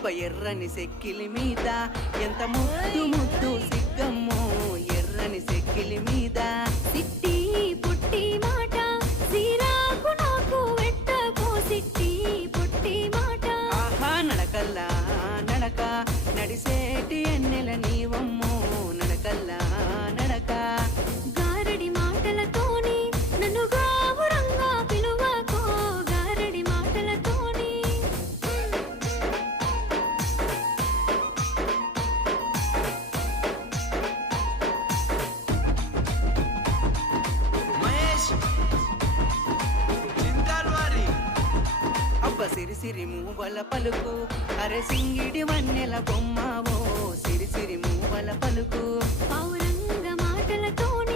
అబ్బ ఎర్రని సెక్కిలి మీద ఎంత ముద్దు ముద్దు సిగ్గమ్మో ఎర్రని సెక్కిలి మీద సిట్టి పుట్టి మాట సిరాకు నాకు వెట్టకో సిట్టి పుట్టి మాట ఆహా నడకల్లా నడక నడిసేటి ఎన్నెల నీవమ్మో నడకల్లా నడక గారడి మాటలతోని నన్ను గావురంగా పిలువకో గారడి మాటలతోని మహేష్ చింతాల్వారి అబ్బ సిరిసిరి మూవల పలుకు అరె సింగిడి వన్నెల బొమ్మవో సిరిసిరి మూవల పలుకు పౌరంగ మాటలతోని